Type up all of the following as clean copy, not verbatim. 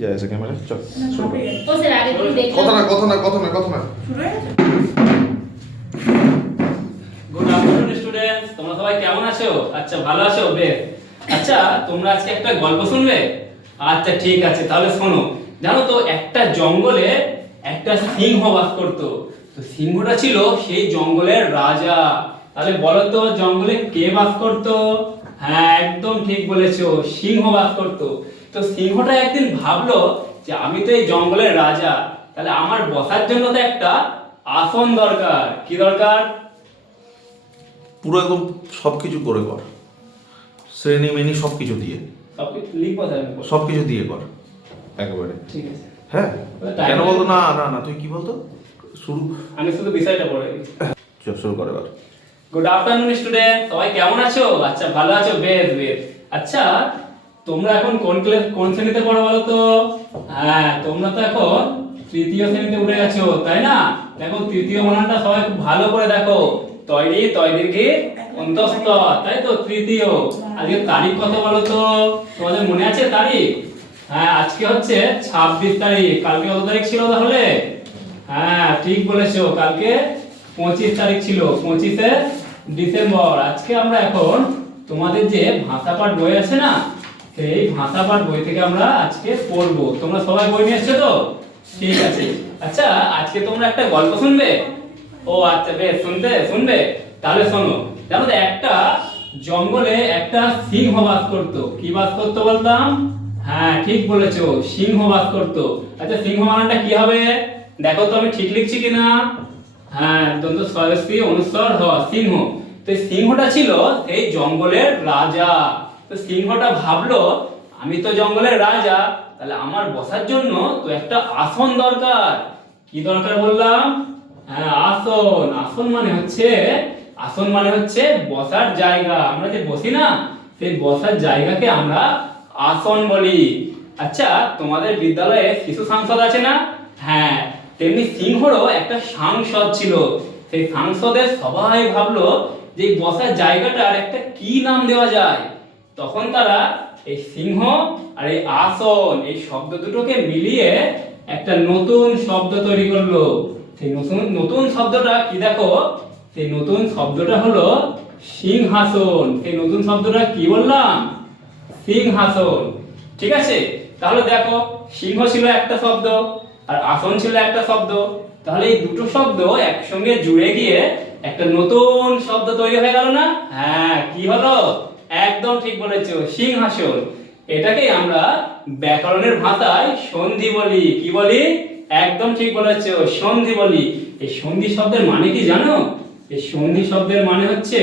যায় আছে ক্যামেরা চল শুরু কর। ও স্যার আগে তুমি দেখো কথা না কথা না কথা না কথা না শুরু হয়ে গেছে? গুড আফটারনুন স্টুডেন্টস, তোমরা সবাই কেমন আছো? আচ্ছা ভালো আছো? বেশ। আচ্ছা তোমরা আজকে একটা গল্প শুনবে? আচ্ছা ঠিক আছে, তাহলে শোনো। জানো তো একটা জঙ্গলে একটা সিংহ বাস করতো। তো সিংহটা ছিল সেই জঙ্গলের রাজা। তাহলে বলো তো জঙ্গলে কে বাস করতো? হ্যাঁ একদম ঠিক বলেছো, সিংহ বাস করতো। তো সিংহটা একদিন ভাবলো যে আমি তো এই জঙ্গলের রাজা, তাহলে আমার বসার জন্য তো একটা আসন দরকার। কি দরকার? পুরো একদম সব কিছু করে কর, শ্রেণী মেনি সব কিছু দিয়ে, সবকিছু লিখবো স্যার আমি? সব কিছু দিয়ে কর একেবারে। ঠিক আছে, হ্যাঁ কেন বলতো? না না না তুই কি বলতো শুরু, আমি শুধু বিষয়টা পড়ে দিচ্ছি। চল শুরু করে এবার। গুড আফটারনুন স্টুডেন্ট, সবাই কেমন আছো? আচ্ছা ভালো আছো? বেশ বেশ। আচ্ছা তোমরা এখন কোন ক্লাস কোন শ্রেণীতে পড়ো বলো তো? হ্যাঁ তোমরা তো এখন তৃতীয় শ্রেণীতে উঠে গেছো, তাই না? দেখো তৃতীয় বানানটা সবাই খুব ভালো করে দেখো। তৈরি তয় দীর্ঘে অন্তস্থ, তাই তো তৃতীয়। আজকে তারিখ কত বলো তো? তোমাদের মনে আছে তারিখ? হ্যাঁ আজকে হচ্ছে 26 তারিখ। কালকে কত তারিখ ছিল তাহলে? হ্যাঁ ঠিক বলেছো, কালকে 25 তারিখ ছিল, 25শে ডিসেম্বর। আজকে আমরা এখন তোমাদের যে ভাষা পাঠ বই আছে না, সেই ভাষা পাঠ বই থেকে আমরা আজকে পড়বো। তোমরা সবাই বই নিয়ে এসছো তো? ঠিক আছে। আচ্ছা আজকে তোমরা একটা গল্প শুনবে? ও আচ্ছা বেশ, শুনবে তাহলে শোনো। জানো তো একটা জঙ্গলে একটা সিংহ বাস করতো। কি বাস করতো বলতাম? হ্যাঁ ঠিক বলেছো, সিংহ বাস করতো। আচ্ছা সিংহ মানেটা কি হবে? দেখো তো আমি ঠিক লিখছি কিনা। হ্যাঁ দন্ত স্বরস্বী অনুস্বর হ, সিংহ। তো এই সিংহটা ছিল এই জঙ্গলের রাজা। তো সিংহটা ভাবলো আমি তো জঙ্গলের রাজা, তাহলে আমার বসার জন্য তো একটা আসন দরকার। কি দরকার বললাম? হ্যাঁ আসন। আসন মানে হচ্ছে বসার জায়গা। আমরা যে বসি না, সেই বসার জায়গাকে আমরা আসন বলি। আচ্ছা তোমাদের বিদ্যালয়ে শিশু সাংসদ আছে না? হ্যাঁ তেমনি সিংহরও একটা সাংসদ ছিল। সেই সাংসদের সবাই ভাবলো যে এই বসার জায়গাটার একটা কি নাম দেওয়া যায়। তখন তারা এই সিংহ আর এই আসন এই শব্দ দুটোকে মিলিয়ে একটা নতুন শব্দ তৈরি করলো। সেই নতুন শব্দটা কি দেখো? সেই নতুন শব্দটা হলো সিংহাসন। সেই নতুন শব্দটা কি বললাম? সিংহাসন। ঠিক আছে, তাহলে দেখো সিংহ ছিল একটা শব্দ আর আসন ছিল একটা শব্দ। তাহলে এই দুটো শব্দ একসঙ্গে জুড়ে গিয়ে একটা নতুন শব্দ তৈরি হয়ে গেল না? হ্যাঁ কি হলো? একদম ঠিক বলেছো, সিংহাসন। এটাকে আমরা ব্যাকরণের ভাষায় সন্ধি বলি। কি বলি? একদম ঠিক বলেছো, সন্ধি বলি। এই সন্ধি শব্দের মানে কি জানো? এই সন্ধি শব্দের মানে হচ্ছে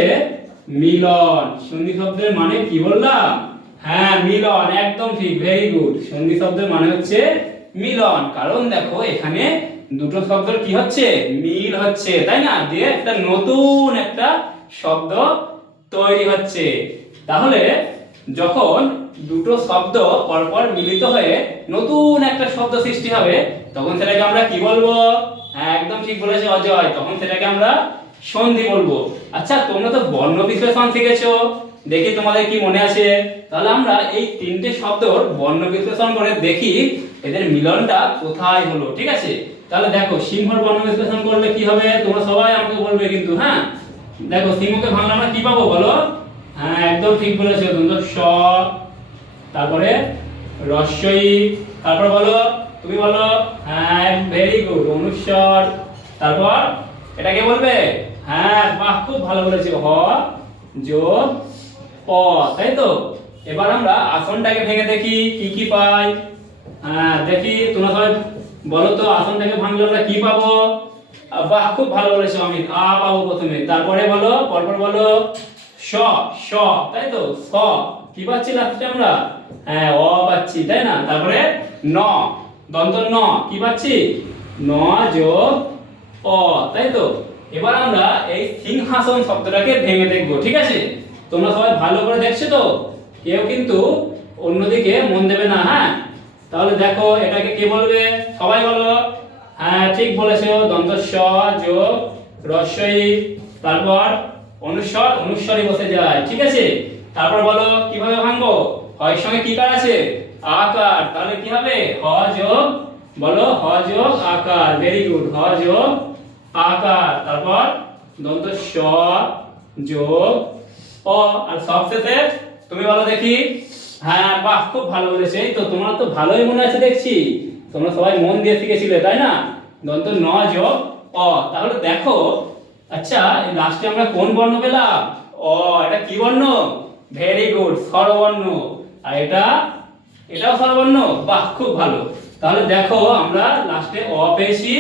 মিলন। সন্ধি শব্দের মানে কি বললাম? হ্যাঁ মিলন, একদম ঠিক, ভেরি গুড। সন্ধি শব্দের মানে হচ্ছে মিলন। কারণ দেখো এখানে দুটো শব্দের কি হচ্ছে? মিল হচ্ছে, তাই না? দিয়ে একটা নতুন একটা শব্দ তৈরি হচ্ছে। তাহলে যখন দুটো শব্দ পরপর মিলিত হয়ে নতুন একটা শব্দ সৃষ্টি হবে, তখন সেটাকে আমরা কি বলবো? হ্যাঁ একদম ঠিক বলেছে অজয়, তখন সেটাকে আমরা সন্ধি বলবো। আচ্ছা তোমরা তো বর্ণ বিশ্লেষণ শিখেছো, দেখি তোমাদের কি মনে আছে। তাহলে আমরা এই তিনটে শব্দর বর্ণ বিশ্লেষণ করে দেখি এদের মিলনটা কোথায় হলো। ঠিক আছে, তাহলে দেখো সিংহর বর্ণ বিশ্লেষণ করলে কি হবে তোমরা সবাই আমাকে বলবে কিন্তু। হ্যাঁ দেখো সিংহকে ভাঙলে আমরা কি পাবো বলো? হ্যাঁ একদম ঠিক বলেছো, দন্ত স, তারপরে রস্বই, তারপর বলো তুমি বলো। হ্যাঁ ভেরি গুড, অনুস্বর। তারপর এটাকে বলবে? হ্যাঁ বাহ খুব ভালো বলেছো, হ যোগ প, তাই তো। এবার আমরা আসনটাকে ভেঙে দেখি কি কি পাই। হ্যাঁ দেখি তোমরা সবাই বলো তো, আসনটাকে ভাঙলে আমরা কি পাবো? বাহ খুব ভালো বলেছো অমিত, আ পাবো প্রথমে। তারপরে বলো, পরপর বলো। স, স, তাই তো। স কি পাচ্ছি লাস্টে আমরা? হ্যাঁ অ পাচ্ছি, তাই না? তারপরে ন, দন্ত ন কি পাচ্ছি? ন যোগ অ, তাই তো। এবার আমরা এই সিংহাসন শব্দটাকে ভেঙে দেখবো। ঠিক আছে, তোমরা সবাই ভালো করে দেখছো তো? কেউ কিন্তু অন্যদিকে মন দেবে না। হ্যাঁ তাহলে দেখো এটাকে কে বলবে? সবাই বলো। হ্যাঁ ঠিক বলেছো, দন্ত স যোগ রস্বই, তারপর অনুস্বর, অনুস্বরই বসে যায়। ঠিক আছে, তারপর বলো কিভাবে ভাঙবো? হয় সঙ্গে কি কার আছে? আকার, তাহলে কি হবে হ যোগ, বলো হ যোগ আকার, ভেরি গুড, হ যোগ আকার, তারপর দন্ত স যোগ অ, আর সবশেষে তুমি বলো দেখি। হ্যাঁ বাহ, খুব ভালো বলেছে। এই তো তোমার তো ভালোই মনে আছে দেখছি, তোমরা সবাই মন দিয়ে শিখেছিলে তাই না? দন্ত ন যোগ অ, তাহলে দেখো আচ্ছা এই লাস্টে আমরা কোন বর্ণ পেলাম? অ, এটা কি বর্ণ? ভেরি গুড, স্বরবর্ণ। আর এটাও স্বরবর্ণ, বাহ খুব ভালো। তাহলে দেখো আমরা লাস্টে অ পেয়েছি,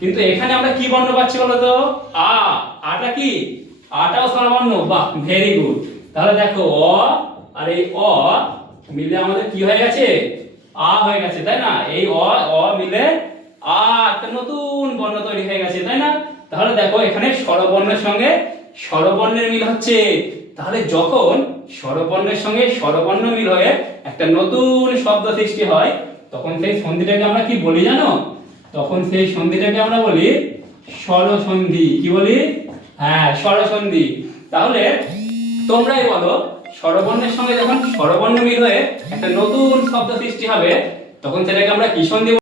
কিন্তু এখানে আমরা কি বর্ণ পাচ্ছি বলো তো? আ, আটা কি? আটাও স্বরবর্ণ, বাহ ভেরি গুড। তাহলে দেখো অ আর এই অ মিলে আমাদের কি হয়ে গেছে? আ হয়ে গেছে তাই না? এই অ অ মিলে আ, একটা নতুন বর্ণ তৈরি হয়ে গেছে তাই না? তাহলে দেখো এখানে স্বরবর্ণের সঙ্গে স্বরবর্ণের মিল হচ্ছে। তাহলে যখন স্বরবর্ণের সঙ্গে স্বরবর্ণ মিল হয়ে একটা নতুন শব্দ সৃষ্টি হয়, তখন সেই সন্ধিটাকে আমরা কি বলি জানো? তখন সেই সন্ধিটাকে আমরা বলি স্বরসন্ধি। কি বলি? হ্যাঁ স্বরসন্ধি। তাহলে তোমরাই বলো, স্বরবর্ণের সঙ্গে যখন স্বরবর্ণ মিল হয়ে একটা নতুন শব্দ সৃষ্টি হবে, তখন সেটাকে আমরা কি সন্ধি